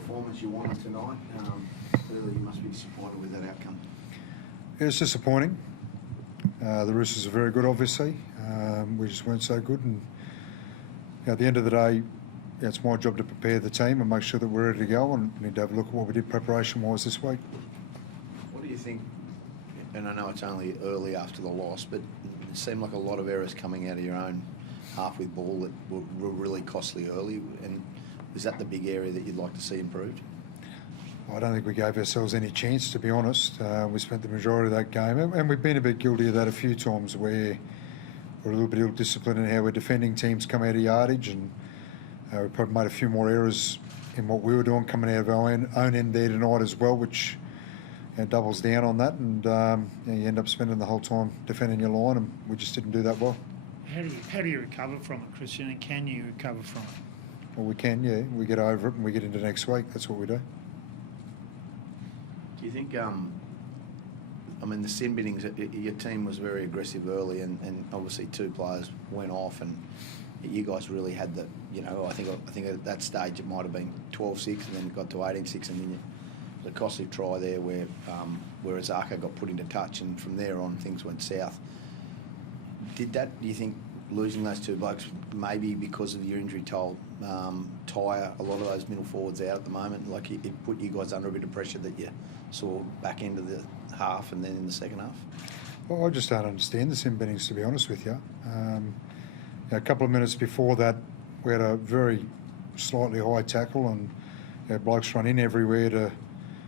performance you wanted tonight. Clearly, you must be disappointed with that outcome. It's disappointing. The Roosters are very good, obviously. We just weren't so good, and at the end of the day, it's my job to prepare the team and make sure that we're ready to go, and we need to have a look at what we did preparation-wise this week. What do you think, and I know it's only early after the loss, but it seemed like a lot of errors coming out of your own half with ball that were really costly early, and is that the big area that you'd like to see improved? I don't think we gave ourselves any chance, to be honest. We spent the majority of that game, and we've been a bit guilty of that a few times, where we're a little bit ill-disciplined in how we're defending teams come out of yardage, and we probably made a few more errors in what we were doing coming out of our own end there tonight as well, which doubles down on that, and you end up spending the whole time defending your line, and we just didn't do that well. How do you recover from it, Christian, and can you recover from it? Well, we can, yeah. We get over it and we get into next week. That's what we do. Do you think, I mean, the sin binnings, your team was very aggressive early, and obviously two players went off, and you guys really had the, I think at that stage it might have been 12-6, and then it got to 18-6, and then the costly try there where Azarko got put into touch, and from there on things went south. Do you think losing those two blokes, maybe because of your injury toll, tire a lot of those middle forwards out at the moment? Like it put you guys under a bit of pressure that you saw back into the half and then in the second half? Well, I just don't understand the sin binnings, to be honest with you. A couple of minutes before that, we had a very slightly high tackle, and blokes run in everywhere to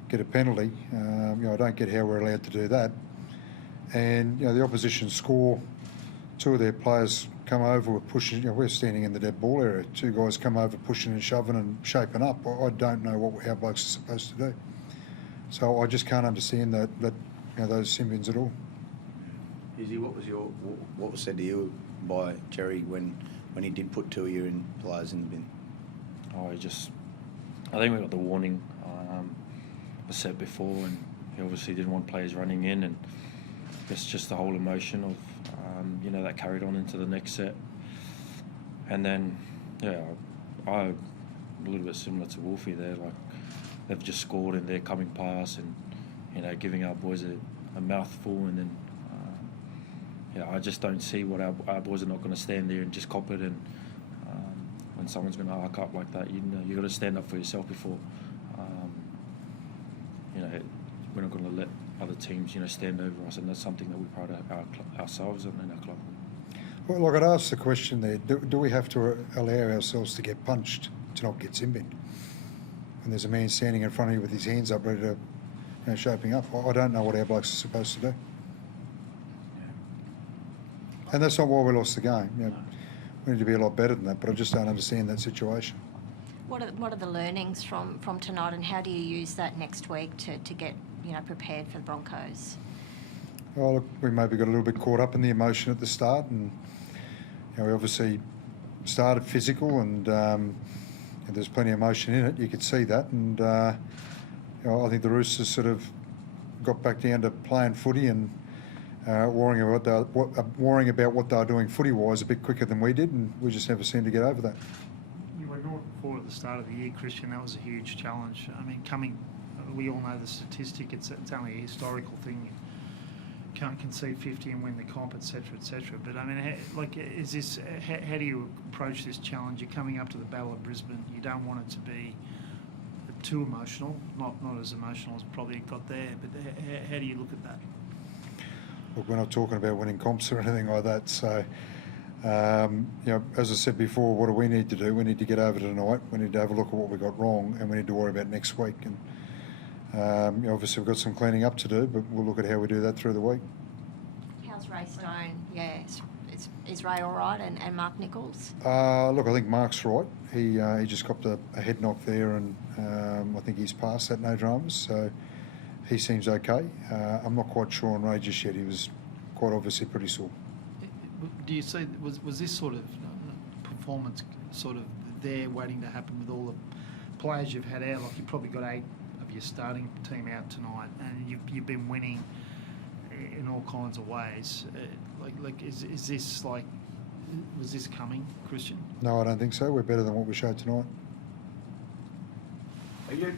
get a penalty. I don't get how we're allowed to do that. And the opposition score. Two of their players come over, we're pushing, we're standing in the dead ball area. Two guys come over pushing and shoving and shaping up. I don't know how blokes are supposed to do. So I just can't understand that those sin bins at all. Izzy, what was said to you by Jerry when he did put two of your players in the bin? I think we got the warning. I said before, and he obviously didn't want players running in, and it's just the whole emotion of that carried on into the next set. And then I a little bit similar to Wolfie there, like they've just scored and they're coming past and giving our boys a mouthful, and then I just don't see what our boys are not going to stand there and just cop it, and when someone's going to arc up like that, you got to stand up for yourself before we're not going to let other teams stand over us, and that's something that we pride ourselves on in our club. Well, look, I'd ask the question there, do we have to allow ourselves to get punched to not get sin binned? And there's a man standing in front of you with his hands up ready to shaping up. I don't know what our blokes are supposed to do. And that's not why we lost the game. We need to be a lot better than that, but I just don't understand that situation. What are the learnings from tonight, and how do you use that next week to get prepared for the Broncos? Well, look, we maybe got a little bit caught up in the emotion at the start, and we obviously started physical, and there's plenty of emotion in it. You could see that, and I think the Roosters sort of got back down to playing footy and worrying about what they were doing footy-wise a bit quicker than we did, and we just never seemed to get over that. You were 0-4 at the start of the year, Christian. That was a huge challenge. I mean, we all know the statistic. It's only a historical thing. You can't concede 50 and win the comp, etc., etc. But I mean, how do you approach this challenge? You're coming up to the Battle of Brisbane. You don't want it to be too emotional, not as emotional as probably it got there. But how do you look at that? Look, we're not talking about winning comps or anything like that. So, as I said before, what do we need to do? We need to get over tonight. We need to have a look at what we got wrong, and we need to worry about next week. And obviously, we've got some cleaning up to do, but we'll look at how we do that through the week. How's Ray Stone? Yeah, is Ray all right, and Mark Nichols? Look, I think Mark's right. He just got a head knock there, and I think he's past that, no dramas. So he seems okay. I'm not quite sure on Ray just yet. He was quite obviously pretty sore. Do you see, was this sort of performance sort of there waiting to happen with all the players you've had out? Like, you've probably got 8 of your starting team out tonight, and you've been winning in all kinds of ways. Is this like, was this coming, Christian? No, I don't think so. We're better than what we showed tonight. Are you?